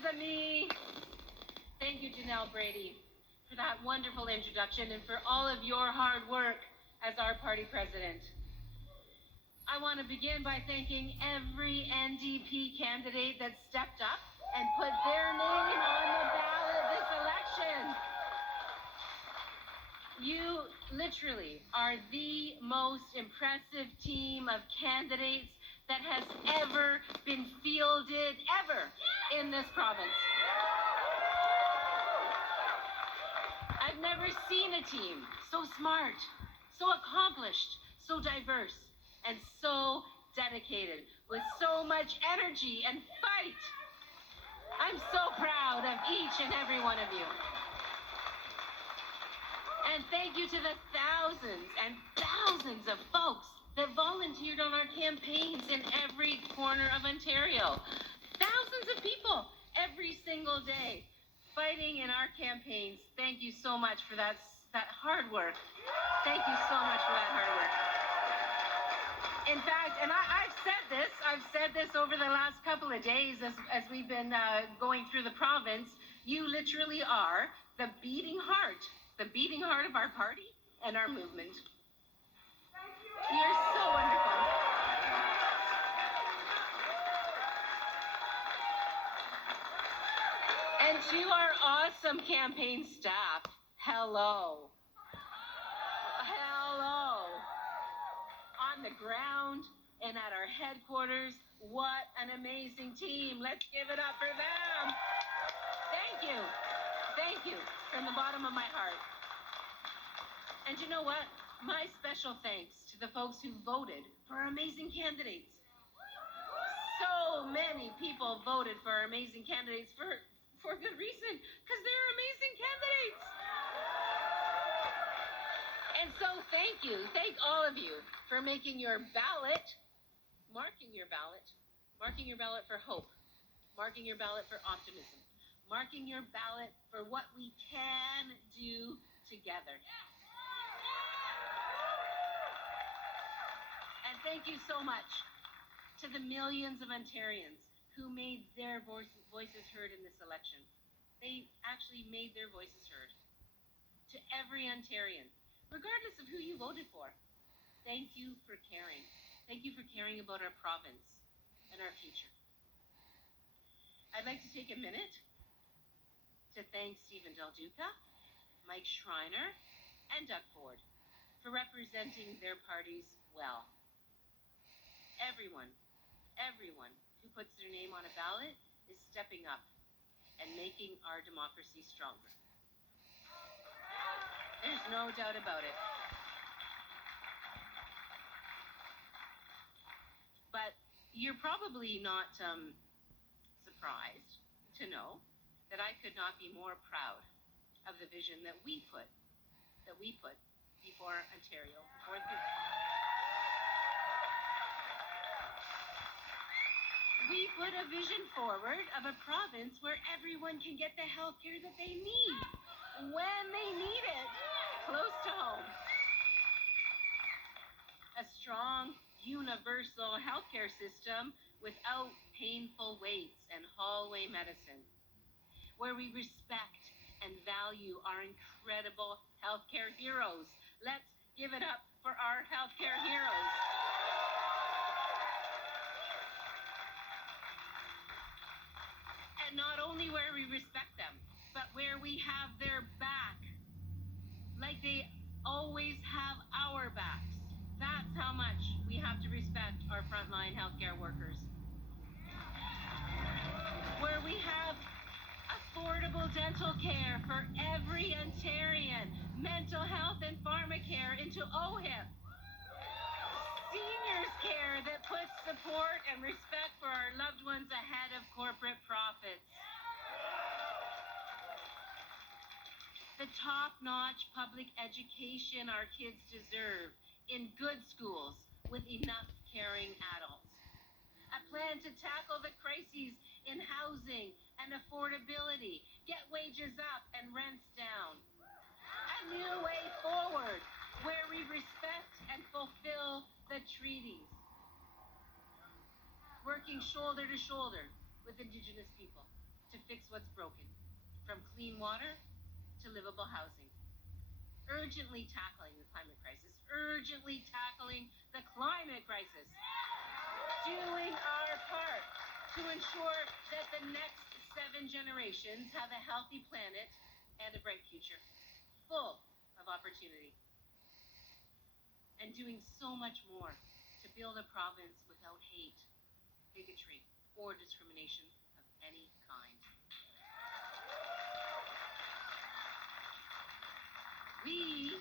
isn't me. Thank you, Janelle Brady, for that wonderful introduction and for all of your hard work as our party president. I want to begin by thanking every NDP candidate that stepped up and put their name on the ballot this election. You literally are the most impressive team of candidates that has ever been fielded ever in this province. I've never seen a team so smart, so accomplished, so diverse, and so dedicated, with so much energy and fight. I'm so proud of each and every one of you. And thank you to the thousands and thousands of folks that volunteered on our campaigns in every corner of Ontario. Thousands of people every single day fighting in our campaigns. Thank you so much for that hard work. Thank you so much for that hard work. In fact, and I've said this over the last couple of days as we've been going through the province, you literally are the beating heart of our party and our movement. You're so wonderful. And to our awesome campaign staff, hello. On the ground and at our headquarters, what an amazing team. Let's give it up for them. Thank you from the bottom of my heart. And you know what? My special thanks to the folks who voted for our amazing candidates. So many people voted for our amazing candidates for good reason, because they're amazing candidates. And so thank all of you for making your ballot, marking your ballot for hope, marking your ballot for optimism, marking your ballot for what we can do together. And thank you so much to the millions of Ontarians who made their voices heard in this election. They actually made their voices heard. To every Ontarian, regardless of who you voted for, thank you for caring. Thank you for caring about our province and our future. I'd like to take a minute to thank Stephen Del Duca, Mike Schreiner, and Doug Ford for representing their parties well. Everyone who puts their name on a ballot is stepping up and making our democracy stronger. There's no doubt about it. But you're probably not surprised to know that I could not be more proud of the vision that we put before Ontario, before the people. We put a vision forward of a province where everyone can get the health care that they need, when they need it, close to home. A strong, universal healthcare system without painful waits and hallway medicine, where we respect and value our incredible healthcare heroes. Let's give it up for our healthcare heroes. And not only where we respect them, but where we have their back, like they always have our backs. That's how much we have to respect our frontline healthcare workers. Where we have affordable dental care for every Ontarian, mental health and pharmacare into OHIP, seniors care that puts support and respect for our loved ones ahead of corporate profits. The top-notch public education our kids deserve in good schools with enough caring adults. A plan to tackle the crises in housing and affordability, get wages up and rents down. A new way forward where we respect and fulfill the treaties. Working shoulder to shoulder with Indigenous people. to fix what's broken, from clean water to livable housing. Urgently tackling the climate crisis. Urgently tackling the climate crisis. Doing our part to ensure that the next 7 generations have a healthy planet and a bright future, full of opportunity. And doing so much more to build a province without hate, bigotry, or discrimination of any kind. We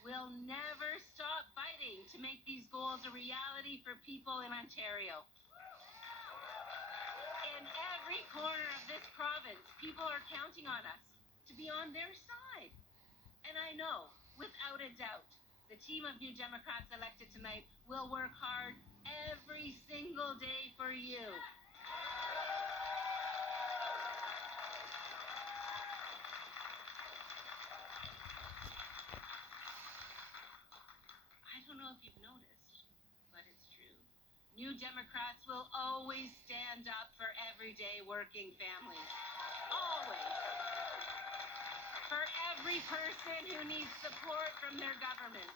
will never stop fighting to make these goals a reality for people in Ontario. In every corner of this province, people are counting on us to be on their side. And I know, without a doubt, the team of New Democrats elected tonight will work hard every single day for you. I don't know if you've noticed, but it's true. New Democrats will always stand up for everyday working families. Always. For every person who needs support from their government.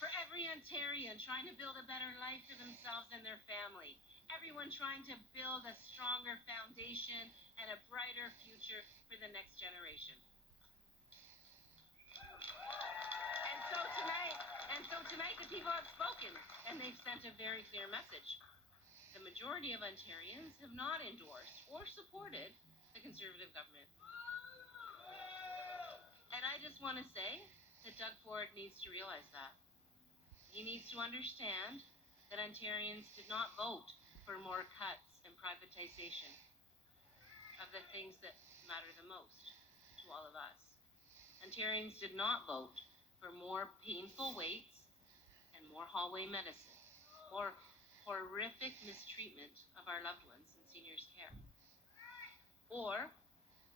For every Ontarian trying to build a better life for themselves and their family. Everyone trying to build a stronger foundation and a brighter future for the next generation. And so tonight the people have spoken, and they've sent a very clear message. The majority of Ontarians have not endorsed or supported the Conservative government. And I just want to say that Doug Ford needs to realize that. He needs to understand that Ontarians did not vote for more cuts and privatization of the things that matter the most to all of us. Ontarians did not vote for more painful waits and more hallway medicine, more horrific mistreatment of our loved ones in seniors' care, or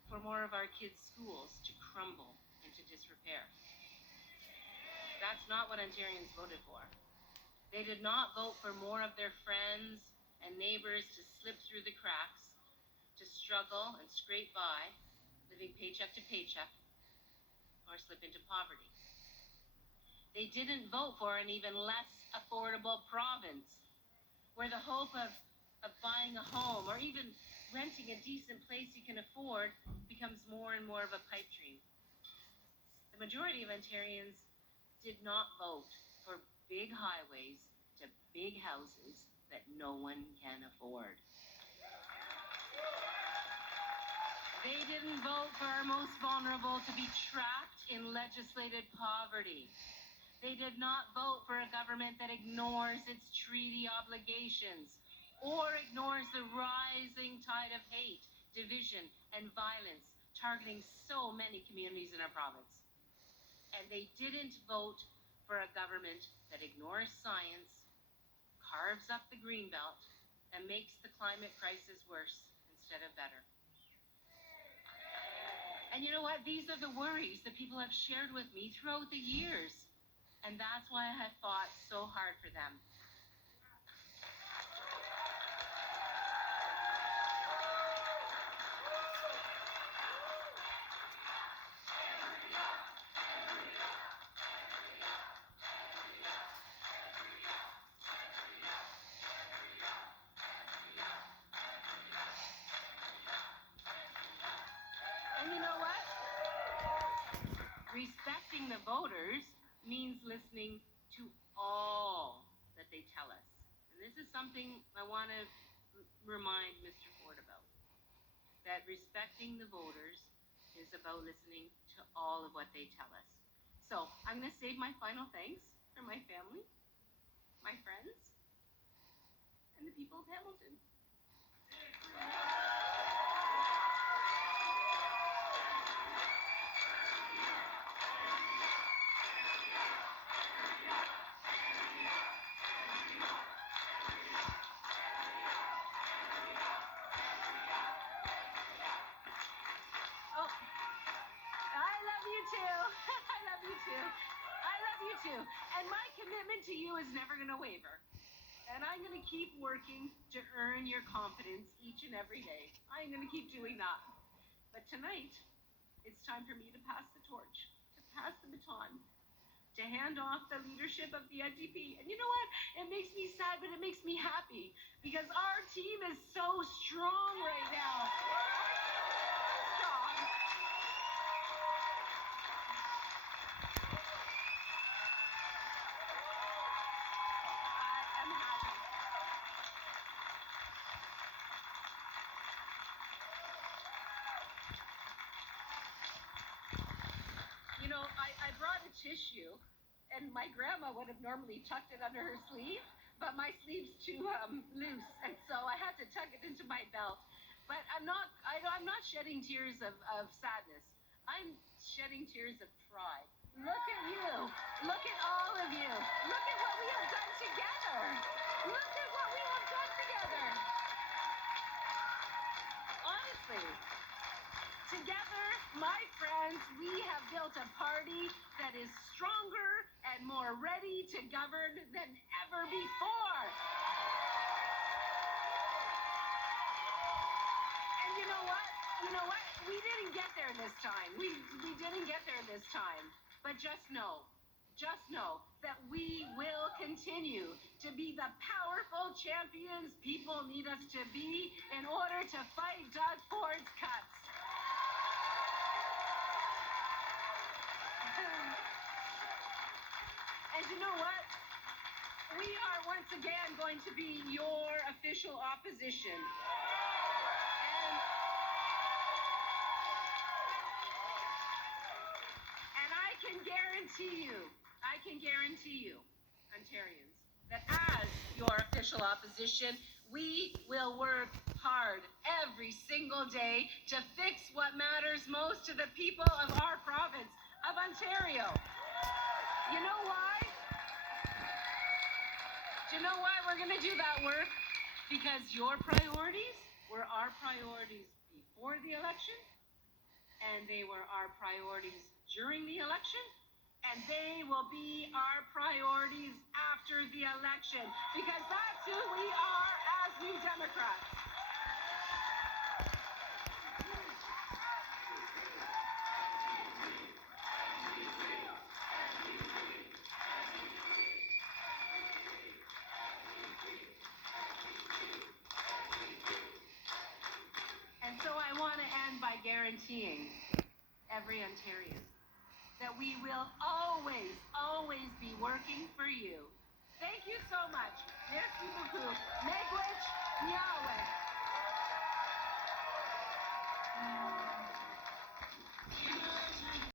for more of our kids' schools to crumble into disrepair. That's not what Ontarians voted for. They did not vote for more of their friends and neighbors to slip through the cracks, to struggle and scrape by, living paycheck to paycheck, or slip into poverty. They didn't vote for an even less affordable province, where the hope of buying a home or even renting a decent place you can afford becomes more and more of a pipe dream. The majority of Ontarians did not vote for big highways to big houses that no one can afford. They didn't vote for our most vulnerable to be trapped in legislated poverty. They did not vote for a government that ignores its treaty obligations or ignores the rising tide of hate, division, and violence targeting so many communities in our province. And they didn't vote for a government that ignores science, carves up the greenbelt, and makes the climate crisis worse instead of better. And you know what? These are the worries that people have shared with me throughout the years. And that's why I have fought so hard for them. And you know what? Respecting the voters means listening to all that they tell us. And this is something I want to remind Mr. Ford about. That respecting the voters is about listening to all of what they tell us. So I'm going to save my final thanks for my family, my friends, and the people of Hamilton. I love you too. And my commitment to you is never going to waver. And I'm going to keep working to earn your confidence each and every day. I'm going to keep doing that. But tonight, it's time for me to pass the torch, to pass the baton, to hand off the leadership of the NDP. And you know what? It makes me sad, but it makes me happy because our team is so strong right now. Strong. I am happy. You know, I brought a tissue, and my grandma would have normally tucked it under her sleeve, but my sleeve's too loose, and so I had to tuck it into my belt. But I'm not shedding tears of sadness. I'm shedding tears of pride. Look at you. Look at all of you. Look at what we have done together. Look at what we have done together. Honestly. Together, my friends, we have built a party that is stronger and more ready to govern than ever before. And you know what? You know what? We didn't get there this time. We didn't get there this time. But just know that we will continue to be the powerful champions people need us to be in order to fight Doug Ford's cuts. And you know what? We are once again going to be your official opposition. And I can guarantee you, Ontarians, that as your official opposition, we will work hard every single day to fix what matters most to the people of our province of Ontario. You know why? Do you know why we're going to do that work? Because your priorities were our priorities before the election, and they were our priorities during the election, and they will be our priorities after the election, because that's who we are as New Democrats. And so I want to end by guaranteeing every Ontarian that we will always be working for you. Thank you so much. Merci beaucoup. Miigwech, Miigwech.